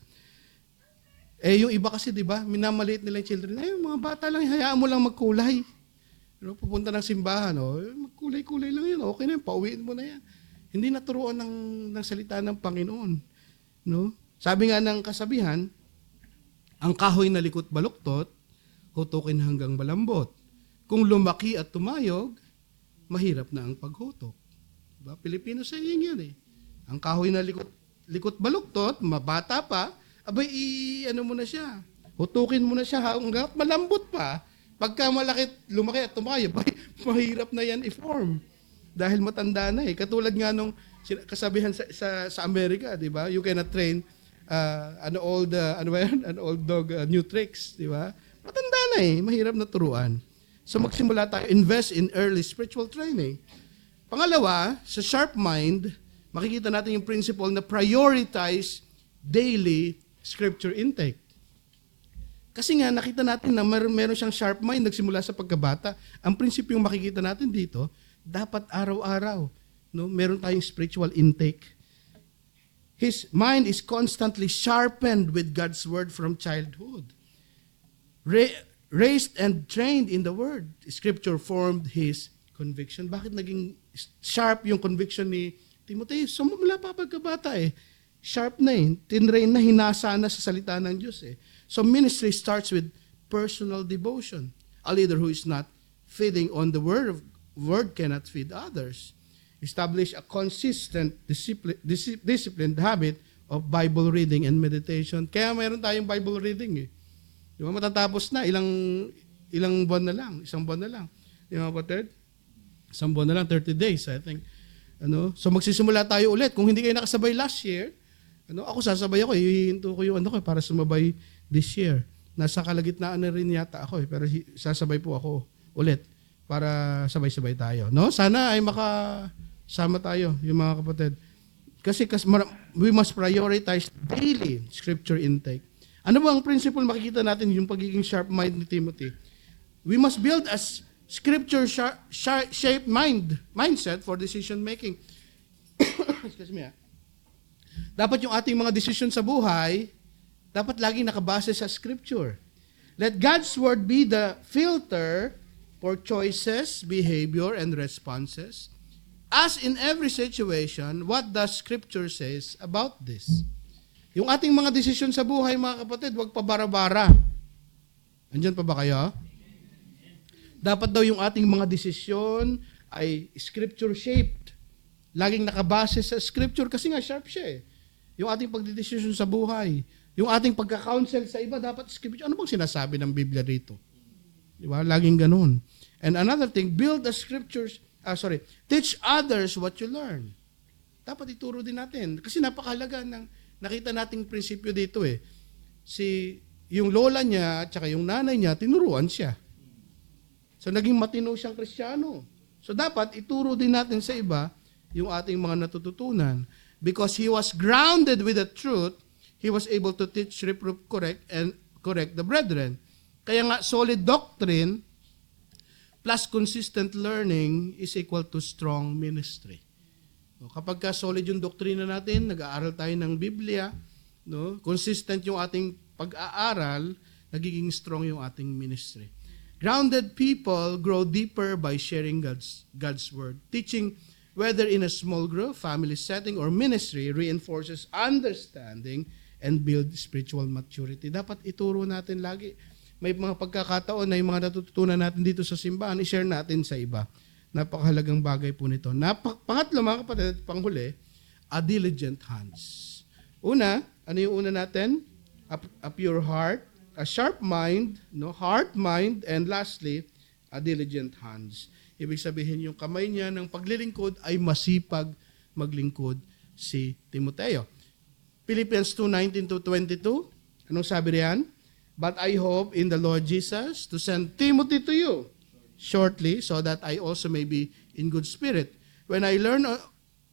Yung iba kasi, di ba, minamaliit nila yung children. Yung mga bata lang, hayaan mo lang magkulay. Pupunta ng simbahan, magkulay-kulay lang yun. Okay na yun, pauwiin mo na yan. Hindi naturuan ng salita ng Panginoon. No? Sabi nga ng kasabihan, ang kahoy na likot baluktot, hutukin hanggang malambot. Kung lumaki at tumayog, mahirap na ang paghutok. Diba? Pilipino saying yan eh. Ang kahoy na likot baluktot, mabata pa, ano mo na siya, hutukin mo na siya hanggang malambot pa. Pagka lumaki at tumayog, mahirap na yan i-form. Dahil matanda na eh. Katulad nga nung kasabihan sa Amerika, di ba? You cannot train an old dog new tricks, di ba? Matanda na eh, mahirap na turuan. So magsimula tayo, invest in early spiritual training. Pangalawa, sa sharp mind, makikita natin yung principle na prioritize daily scripture intake. Kasi nga, nakita natin na meron siyang sharp mind, nagsimula sa pagkabata. Ang prinsipyo yung makikita natin dito, dapat araw-araw, no, meron tayong spiritual intake. His mind is constantly sharpened with God's word from childhood. Raised and trained in the word, Scripture formed his conviction. Bakit naging sharp yung conviction ni Timothy? So mula pa pagkabata eh. Sharp na eh. Tinrain na, hinasa na sa salita ng Diyos eh. So ministry starts with personal devotion. A leader who is not feeding on the word cannot feed others. Establish a consistent, disciplined habit of Bible reading and meditation. Kaya mayroon tayong Bible reading eh. Di ba, matatapos na, ilang buwan na lang, isang buwan na lang. Di ba, kapatid? Isang buwan na lang, 30 days, I think. So magsisimula tayo ulit. Kung hindi kayo nakasabay last year, ako sasabay ako, hihinto ko yung para sumabay this year. Nasa kalagitnaan na rin yata ako pero sasabay po ako ulit para sabay-sabay tayo. No? Sana ay makasama tayo, yung mga kapatid. Kasi we must prioritize daily scripture intake. Ano ba ang principle makikita natin yung pagiging sharp mind ni Timothy? We must build a scripture-shaped mindset for decision making. Excuse me. Dapat yung ating mga decision sa buhay, dapat laging nakabase sa scripture. Let God's word be the filter for choices, behavior, and responses. As in every situation, what does scripture says about this? Yung ating mga desisyon sa buhay, mga kapatid, huwag pa bara-bara. Andyan pa ba kayo? Dapat daw yung ating mga desisyon ay scripture-shaped. Laging nakabase sa scripture kasi nga sharp siya eh. Yung ating pagdedesisyon sa buhay, yung ating pagka-counsel sa iba, dapat scripture. Ano bang sinasabi ng Biblia dito? Di ba? Laging ganun. And another thing, build the scriptures, teach others what you learn. Dapat ituro din natin. Kasi napakahalaga ng nakita nating prinsipyo dito eh. Yung lola niya at saka yung nanay niya, tinuruan siya. So naging matino siyang Kristiyano. So dapat ituro din natin sa iba yung ating mga natututunan. Because he was grounded with the truth, he was able to teach, reprove, correct the brethren. Kaya nga, solid doctrine plus consistent learning is equal to strong ministry. Kapag solid yung doktrina natin, nag-aaral tayo ng Biblia, no? Consistent yung ating pag-aaral, nagiging strong yung ating ministry. Grounded people grow deeper by sharing God's word. Teaching, whether in a small group, family setting, or ministry, reinforces understanding and build spiritual maturity. Dapat ituro natin lagi. may mga pagkakataon na yung mga natututunan natin dito sa simbahan, i-share natin sa iba. Napakahalagang bagay po nito. Pangatlo mga kapatid, panghuli, a diligent hands. Una, ano yung una natin? A pure heart, a sharp mind, heart, mind, and lastly, a diligent hands. Ibig sabihin yung kamay niya ng paglilingkod ay masipag maglingkod si Timoteo. Philippians 2:19-22, anong sabi riyan? But I hope in the Lord Jesus to send Timothy to you shortly, so that I also may be in good spirit when I learn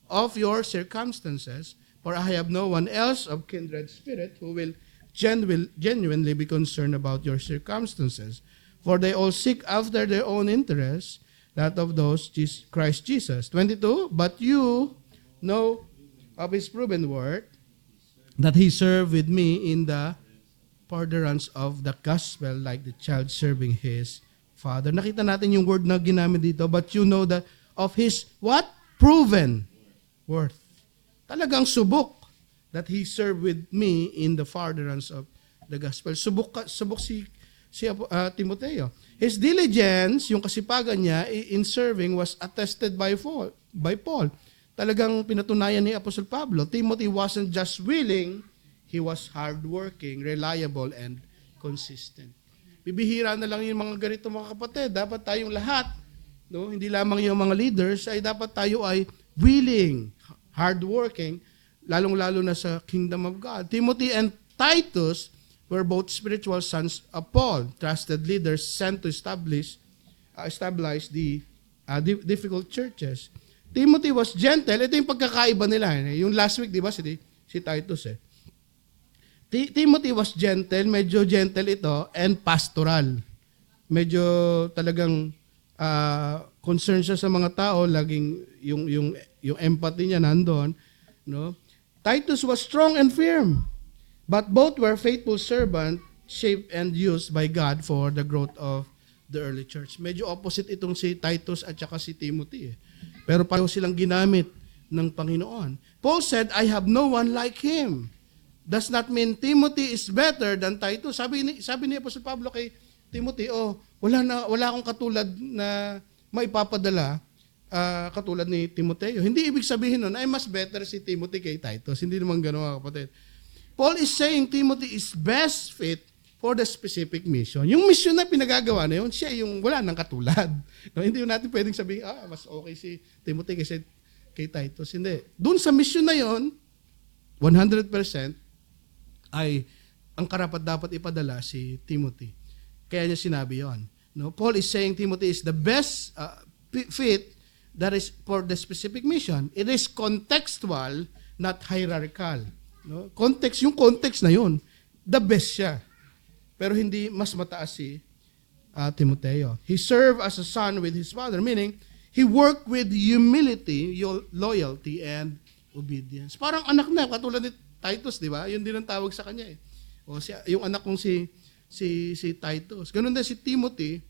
of your circumstances, for I have no one else of kindred spirit who will genuinely be concerned about your circumstances. For they all seek after their own interests, that of those Christ Jesus. 22, but you know of his proven word, that he served with me in the furtherance of the gospel, like the child serving his father. Nakita natin yung word na ginamit dito, but you know that of his what? Proven worth. Talagang subok that he served with me in the furtherance of the gospel. Subok si Timoteo. His diligence, yung kasipagan niya in serving was attested by Paul. Talagang pinatunayan ni Apostle Pablo, Timothy wasn't just willing, he was hardworking, reliable, and consistent. Bibihira na lang yung mga ganito mga kapatid. Dapat tayong lahat, hindi lamang yung mga leaders, ay dapat tayo ay willing, hardworking, lalong-lalo na sa kingdom of God. Timothy and Titus were both spiritual sons of Paul, trusted leaders sent to establish the difficult churches. Timothy was gentle. Ito yung pagkakaiba nila. Yung last week, di ba, si Titus Timothy was gentle, medyo gentle ito, and pastoral. Medyo talagang concerned siya sa mga tao, laging yung empathy niya nandoon, Titus was strong and firm, but both were faithful servants, shaped and used by God for the growth of the early church. Medyo opposite itong si Titus at saka si Timothy. Pero pareho silang ginamit ng Panginoon. Paul said, I have no one like him. Does not mean Timothy is better than Titus. Sabi ni Apostle Pablo kay Timothy, wala akong katulad na maipapadala katulad ni Timoteo. Hindi ibig sabihin nun, ay mas better si Timothy kay Titus. Hindi naman gano'n mga kapatid. Paul is saying Timothy is best fit for the specific mission. Yung mission na pinagagawa na yun, siya yung wala nang katulad. Hindi natin pwedeng sabihin, mas okay si Timothy kaysa kay Titus. Hindi. Doon sa mission na yun, 100%, ay ang karapat dapat ipadala si Timothy. Kaya niya sinabi yon. Paul is saying Timothy is the best fit that is for the specific mission. It is contextual, not hierarchical. Yung context na yun, the best siya. Pero hindi mas mataas si Timoteo. He served as a son with his father, meaning he worked with humility, loyalty, and obedience. Parang anak na, katulad ni Titus, di ba? Yun din ang tawag sa kanya yung anak kong si Titus. Ganun din si Timothy,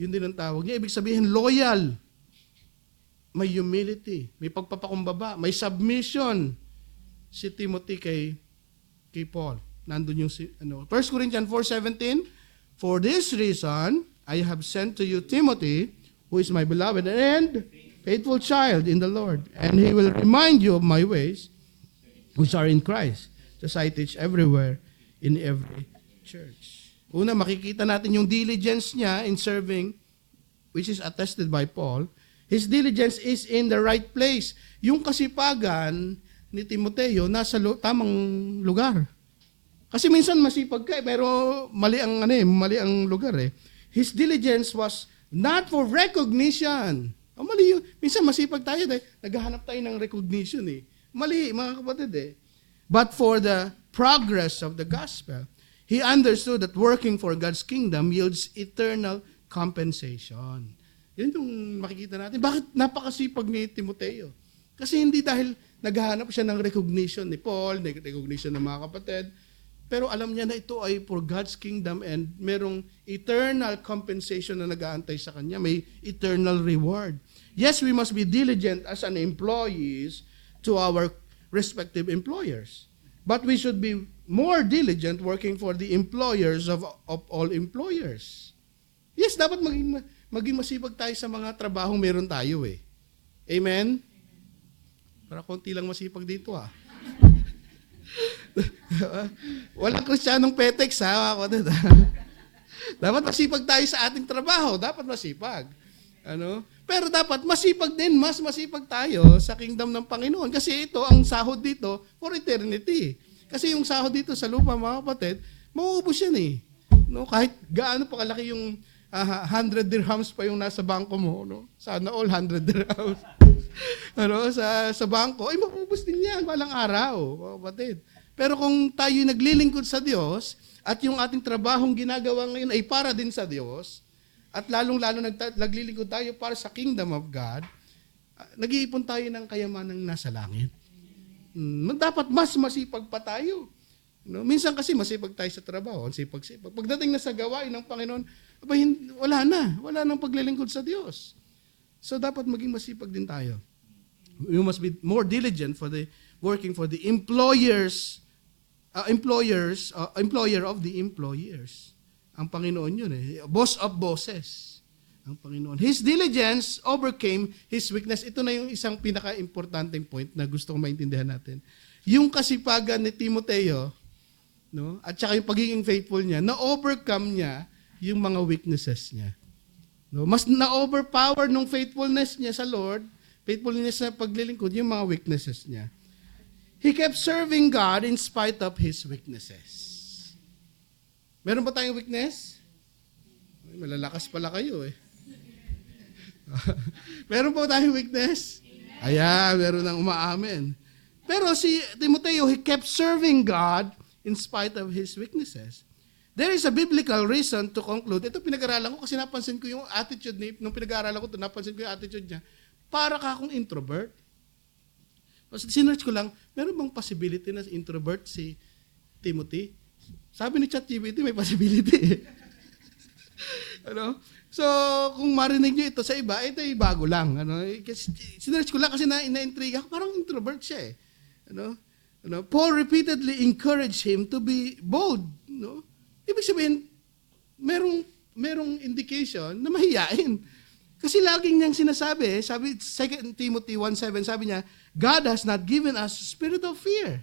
yun din ang tawag niya. Ibig sabihin, loyal. May humility, may pagpapakumbaba, may submission si Timothy kay Paul. Nandun yung 1 Corinthians 4:17, for this reason, I have sent to you Timothy, who is my beloved and faithful child in the Lord, and he will remind you of my ways, which are in Christ, as I teach everywhere in every church. Una, makikita natin yung diligence niya in serving, which is attested by Paul. His diligence is in the right place. Yung kasipagan ni Timoteo nasa tamang lugar. Kasi minsan masipag ka, pero mali ang lugar . His diligence was not for recognition. Mali yun. Minsan masipag tayo, naghahanap tayo ng recognition . Mali, mga kapatid . But for the progress of the gospel, he understood that working for God's kingdom yields eternal compensation. Yun yung makikita natin. Bakit napakasipag ni Timoteo? Kasi hindi dahil naghahanap siya ng recognition ni Paul, recognition ng mga kapatid, pero alam niya na ito ay for God's kingdom and merong eternal compensation na nag-aantay sa kanya. May eternal reward. Yes, we must be diligent as an employees to our respective employers. But we should be more diligent working for the employers of all employers. Yes, dapat maging masipag tayo sa mga trabahong meron tayo eh. Amen? Para konti lang masipag dito ah. Walang Kristiyanong petex ha. Dapat masipag tayo sa ating trabaho. Dapat masipag. Pero dapat masipag din, mas masipag tayo sa kingdom ng Panginoon. Kasi ito, ang sahod dito, for eternity. Kasi yung sahod dito sa lupa, mga kapatid, mauubos yan eh. Kahit gaano pa kalaki yung 100 dirhams pa yung nasa bangko mo. Sana all 100 dirhams. Sa bangko, ay mauubos din yan, walang araw, mga kapatid. Pero kung tayo naglilingkod sa Diyos, at yung ating trabahong ginagawa ngayon ay para din sa Diyos, at lalong-lalo naglilingkod tayo para sa kingdom of God, nag-iipon tayo ng kayamanang nasa langit. Dapat mas masipag pa tayo. Minsan kasi masipag tayo sa trabaho, sipag-sipag. Pagdating na sa gawain ng Panginoon, wala nang paglilingkod sa Diyos. So dapat maging masipag din tayo. We must be more diligent working for the employer of the employers. Ang Panginoon yun eh. Boss of bosses. Ang Panginoon. His diligence overcame his weakness. Ito na yung isang pinaka-importanting point na gusto kong maintindihan natin. Yung kasipagan ni Timoteo, at saka yung pagiging faithful niya, na-overcome niya yung mga weaknesses niya. Mas na-overpower nung faithfulness niya sa Lord, faithfulness sa paglilingkod, yung mga weaknesses niya. He kept serving God in spite of his weaknesses. Meron ba tayong weakness? Malalakas pala kayo eh. Meron ba tayong weakness? Ayan, meron nang umaamin. Pero si Timoteo, he kept serving God in spite of his weaknesses. There is a biblical reason to conclude. Ito pinag-aralan ko kasi napansin ko yung attitude nung pinag-aralan ko ito, napansin ko yung attitude niya. Para ka akong introvert. Sinearch ko lang, meron bang possibility na introvert si Timothy? Sabi ni ChatGPT, may possibility. So, kung marinig nyo ito sa iba, ito ay bago lang. Sinearch ko lang kasi na-intriga ako, parang introvert siya eh. Paul repeatedly encouraged him to be bold. Ibig sabihin, merong indication na mahiyain. Kasi laging niyang sinasabi, sabi 2 Timothy 1:7, sabi niya, God has not given us spirit of fear.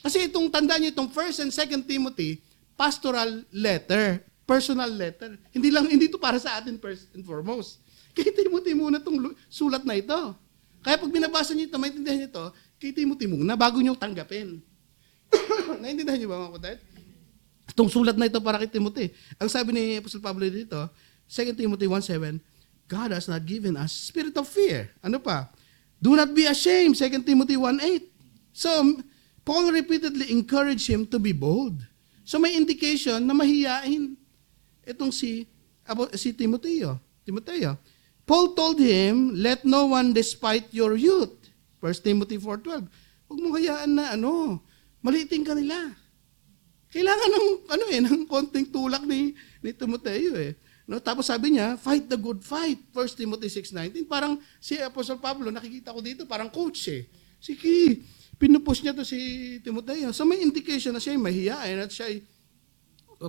Kasi tandaan niyo itong 1 and 2 Timothy, pastoral letter, personal letter. Hindi ito para sa atin first and foremost. Kay Timothy muna itong sulat na ito. Kaya pag binabasa niyo ito, maintindihan niyo ito, kay Timothy muna, bago niyo tanggapin. Naintindihan niyo ba mga kapatid? Itong sulat na ito para kay Timothy. Ang sabi ni Apostle Pablo dito, 2 Timothy 1:7, God has not given us spirit of fear. Ano pa? Do not be ashamed, 2 Timothy 1:8. So, Paul repeatedly encouraged him to be bold. So, may indication na mahiyain itong si Timoteo. Paul told him, let no one despite your youth. 1 Timothy 4:12. Huwag mong hayaan na maliitin ka nila. Kailangan ng konting tulak ni Timoteo eh. Tapos sabi niya, fight the good fight. 1 Timothy 6:19. Parang si Apostle Pablo, nakikita ko dito, parang coach eh. Sige, pinupush niya to si Timoteo. So may indication na siya ay mahiyain at siya ay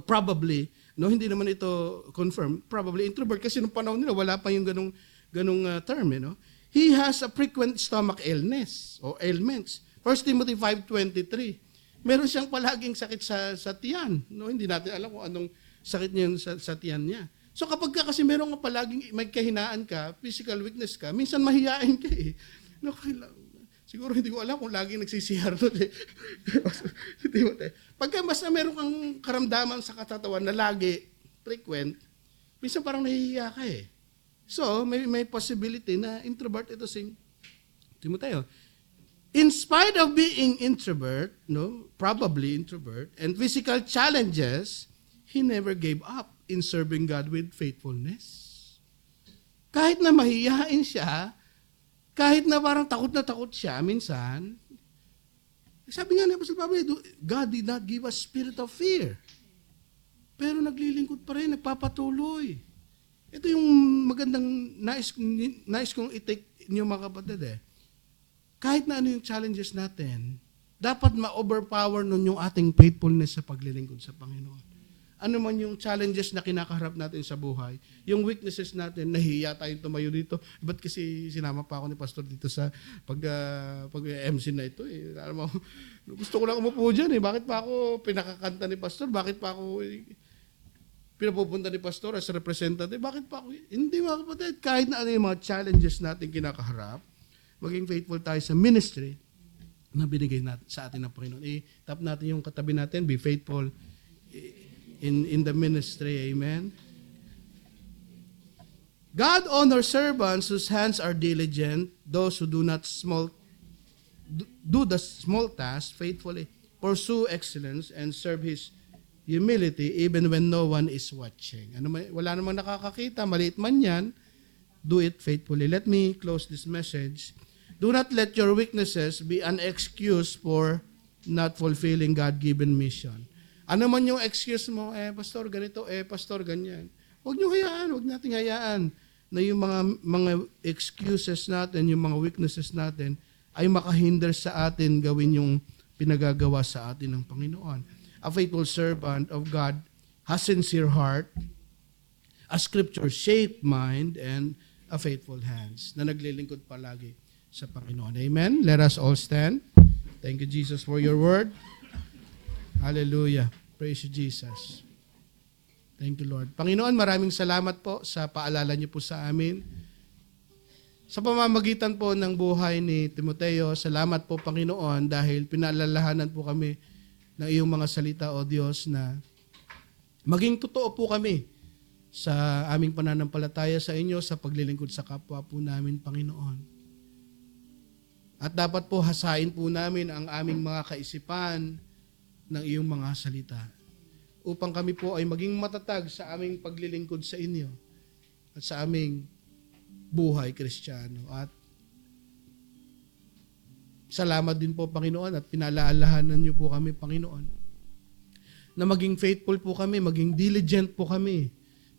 probably, hindi naman ito confirm, probably introvert kasi nung panahon nila, wala pa yung ganung term. He has a frequent stomach illness o ailments. 1 Timothy 5:23. Meron siyang palaging sakit sa tiyan. Hindi natin alam kung anong sakit niya sa tiyan niya. So kapag kasi meron ka palaging may kahinaan ka, physical weakness ka, minsan mahiyain ka eh. Siguro hindi ko alam kung laging nagsisihar doon eh. Pagka basta meron kang karamdaman sa katawan na lagi, frequent, minsan parang nahihiya ka eh. So may possibility na introvert ito si Timoteo. In spite of being introvert, probably introvert, and physical challenges, he never gave up in serving God with faithfulness. Kahit na mahihain siya, kahit na parang takot na takot siya minsan, sabi nga ni Apostle Pablo, God did not give us spirit of fear. Pero naglilingkod pa rin, nagpapatuloy. Ito yung magandang nais kong i-take niyo mga kapatid eh. Kahit na ano yung challenges natin, Dapat ma-overpower nun yung ating faithfulness sa paglilingkod sa Panginoon. Ano man yung challenges na kinakaharap natin sa buhay, yung weaknesses natin, nahihiya tayong tumayo dito. Ba't kasi sinama pa ako ni Pastor dito sa pag-MC na ito? Alam mo, gusto ko lang umupo dyan eh. Bakit pa ako pinakakanta ni Pastor? Bakit pa ako pinapupunta ni Pastor as representative? Bakit pa ako? Hindi mga kapatid, kahit na ano yung mga challenges natin kinakaharap, maging faithful tayo sa ministry na binigay natin, sa atin ng Panginoon. Tap natin yung katabi natin, be faithful in the ministry. Amen. God honors servants whose hands are diligent, those who do the small tasks faithfully, pursue excellence, and serve His humility even when no one is watching. Wala namang nakakakita, maliit man yan, do it faithfully. Let me close this message. Do not let your weaknesses be an excuse for not fulfilling God-given mission. Ano man yung excuse mo, pastor ganito, pastor ganyan. Huwag niyo hayaan, huwag nating hayaan na yung mga excuses natin, yung mga weaknesses natin ay makahinder sa atin gawin yung pinagagawa sa atin ng Panginoon. A faithful servant of God has sincere heart, a scripture-shaped mind, and a faithful hands na naglilingkod palagi sa Panginoon. Amen? Let us all stand. Thank you, Jesus, for your word. Hallelujah. Praise you, Jesus. Thank you, Lord. Panginoon, maraming salamat po sa paalala niyo po sa amin. Sa pamamagitan po ng buhay ni Timoteo, salamat po, Panginoon, dahil pinaalalahanan po kami ng iyong mga salita, O Diyos, na maging totoo po kami sa aming pananampalataya sa inyo, sa paglilingkod sa kapwa po namin, Panginoon. At dapat po hasain po namin ang aming mga kaisipan ng iyong mga salita upang kami po ay maging matatag sa aming paglilingkod sa inyo at sa aming buhay Kristiyano. At salamat din po, Panginoon, at pinalaalahanan niyo po kami, Panginoon, na maging faithful po kami, maging diligent po kami,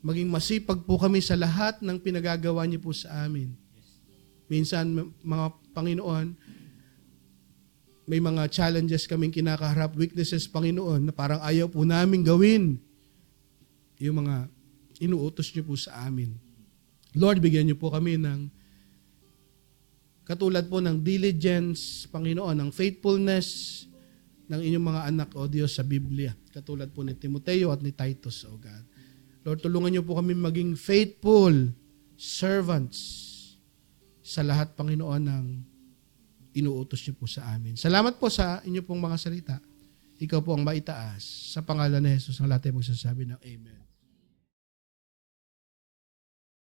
maging masipag po kami sa lahat ng pinagagawa niyo po sa amin. Minsan, mga Panginoon, may mga challenges kaming kinakaharap, weaknesses, Panginoon, na parang ayaw po namin gawin yung mga inuutos niyo po sa amin. Lord, bigyan niyo po kami ng katulad po ng diligence, Panginoon, ng faithfulness ng inyong mga anak, O Diyos, sa Biblia. Katulad po ni Timoteo at ni Titus, O God. Lord, tulungan niyo po kami maging faithful servants sa lahat, Panginoon, ng inuutos niyo po sa amin. Salamat po sa inyo pong mga salita. Ikaw po ang maitaas. Sa pangalan ni Jesus, ang lahat ay magsasabi ng Amen.